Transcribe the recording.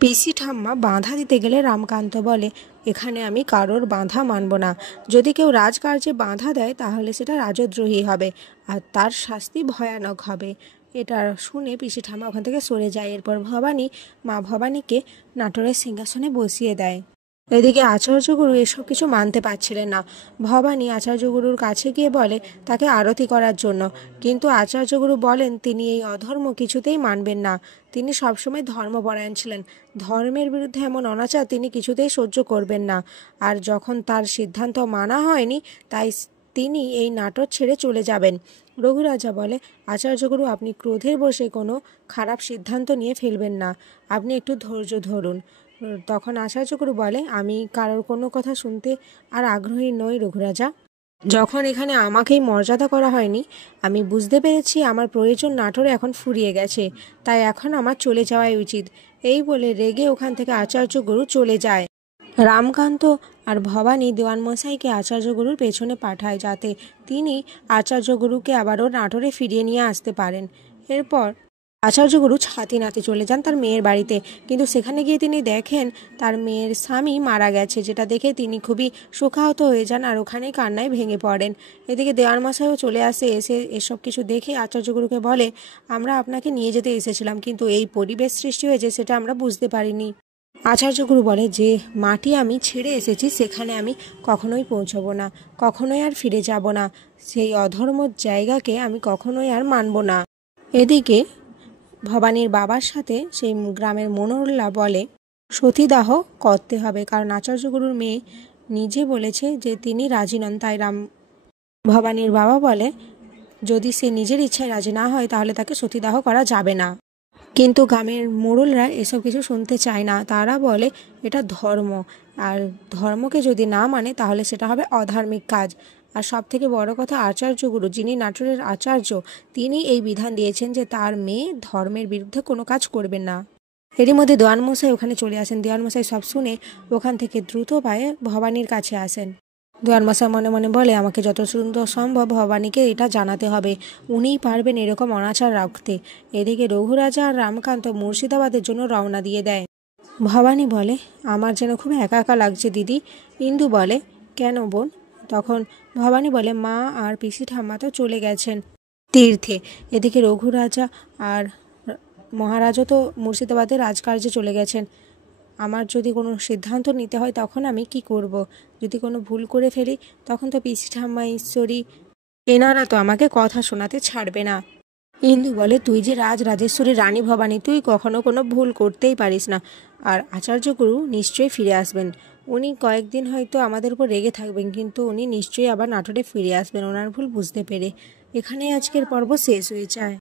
পিসি ঠাম্মা বাঁধা দিতে গেলে রামকান্ত বলে, এখানে আমি কারোর বাঁধা মানব না। যদি কেউ রাজকার্যে বাঁধা দেয় তাহলে সেটা রাজদ্রোহী হবে, আর তার শাস্তি ভয়ানক হবে। এটা শুনে পিসি ঠাম্মা ওখান থেকে সরে যায়। এরপর মা ভবানীকে নাটোরের সিংহাসনে বসিয়ে দেয়। এদিকে আচার্যগুরু এসব কিছু মানতে পারছিলেন না। ভবানী আচার্যগুরুর কাছে গিয়ে বলে তাকে আরতি করার জন্য, কিন্তু আচার্যগুরু বলেন তিনি এই অধর্ম কিছুতেই মানবেন না। তিনি সবসময় ধর্মপরায়ণ ছিলেন, ধর্মের বিরুদ্ধে এমন অনাচার তিনি কিছুতেই সহ্য করবেন না। আর যখন তার সিদ্ধান্ত মানা হয়নি, তাই তিনি এই নাটক ছেড়ে চলে যাবেন। রঘুরাজা বলে, আচার্যগুরু আপনি ক্রোধের বশে কোনো খারাপ সিদ্ধান্ত নিয়ে ফেলবেন না, আপনি একটু ধৈর্য ধরুন। তখন আচার্যগুরু বলে, আমি কারোর কোনো কথা শুনতে আর আগ্রহী নই রঘুরাজা। যখন এখানে আমাকেই মর্যাদা করা হয়নি, আমি বুঝতে পেরেছি আমার প্রয়োজন নাটোরে এখন ফুরিয়ে গেছে, তাই এখন আমার চলে যাওয়াই উচিত। এই বলে রেগে ওখান থেকে আচার্যগুরু চলে যায়। রামকান্ত আর ভবানী দেওয়ানমশাইকে আচার্যগুরুর পেছনে পাঠায়, যাতে তিনি আচার্যগুরুকে আবারও নাটোরে ফিরিয়ে নিয়ে আসতে পারেন। এরপর আচার্যগুরু ছাতি নাতে চলে যান তার মেয়ের বাড়িতে, কিন্তু সেখানে গিয়ে তিনি দেখেন তার মেয়ের স্বামী মারা গেছে, যেটা দেখে তিনি খুবই শোকাহত হয়ে যান আর ওখানেই কান্নায় ভেঙে পড়েন। এদিকে দেওয়ানমশাইও চলে আসে, এসে এসব কিছু দেখে আচার্যগুরুকে বলে, আমরা আপনাকে নিয়ে যেতে এসেছিলাম, কিন্তু এই পরিবেশ সৃষ্টি হয়েছে সেটা আমরা বুঝতে পারিনি। আচার্যগুরু বলে, যে মাটি আমি ছেড়ে এসেছি সেখানে আমি কখনোই পৌঁছবো না, কখনোই আর ফিরে যাব না, সেই অধর্মর জায়গাকে আমি কখনোই আর মানব না। এদিকে ভবানীর বাবার সাথে সেই গ্রামের মনোহরলা বলে সতীদাহ করতে হবে, কারণ আচার্যগুরুর মেয়ে নিজে বলেছে যে তিনি রাজি নন। তাই ভবানীর বাবা বলে, যদি সে নিজের ইচ্ছায় রাজি না হয় তাহলে তাকে সতীদাহ করা যাবে না। কিন্তু গ্রামের মোড়লরা এসব কিছু শুনতে চায় না। তারা বলে এটা ধর্ম, আর ধর্মকে যদি না মানে তাহলে সেটা হবে অধার্মিক কাজ। আর সব থেকে বড় কথা, আচার্যগুরু যিনি নাটোরের আচার্য, তিনি এই বিধান দিয়েছেন যে তার মেয়ে ধর্মের বিরুদ্ধে কোনো কাজ করবেন না। এরই মধ্যে দেওয়ানমশাই ওখানে চলে আসেন। দেওয়ানমশাই সব শুনে ওখান থেকে দ্রুত পায়ে ভবানীর কাছে আসেন। দেওয়ানমশাই মনে মনে বলে, আমাকে যত সুন্দর সম্ভব ভবানীকে এটা জানাতে হবে, উনিই পারবেন এরকম অনাচার রাখতে। এদিকে রঘুরাজা আর রামকান্ত মুর্শিদাবাদের জন্য রওনা দিয়ে দেয়। ভবানী বলে, আমার যেন খুব একা একা লাগছে দিদি। ইন্দু বলে, কেন বোন? তখন ভবানী বলে, মা আর পিসি ঠাম্মা তো চলে গেছেন তীর্থে। এদিকে রঘুরাজা আর মহারাজও তো মুর্শিদাবাদের রাজকার্যে চলে গেছেন। আমার যদি কোনো সিদ্ধান্ত নিতে হয় তখন আমি কি করব? যদি কোনো ভুল করে ফেলি তখন তো পিসি ঠাম্মা, ঈশ্বরী এনারা তো আমাকে কথা শোনাতে ছাড়বে না। ইন্দু বলে, তুই যে রাজরাজেশ্বরী রানী ভবানী, তুই কখনো কোনো ভুল করতেই পারিস না। আর আচার্যগুরু নিশ্চয়ই ফিরে আসবেন। উনি কয়েকদিন হয়তো আমাদের উপর রেগে থাকবেন, কিন্তু উনি নিশ্চয়ই আবার নাটোরে ফিরে আসবেন ওনার ভুল বুঝতে পেরে। এখানেই আজকের পর্ব শেষ হয়ে যায়।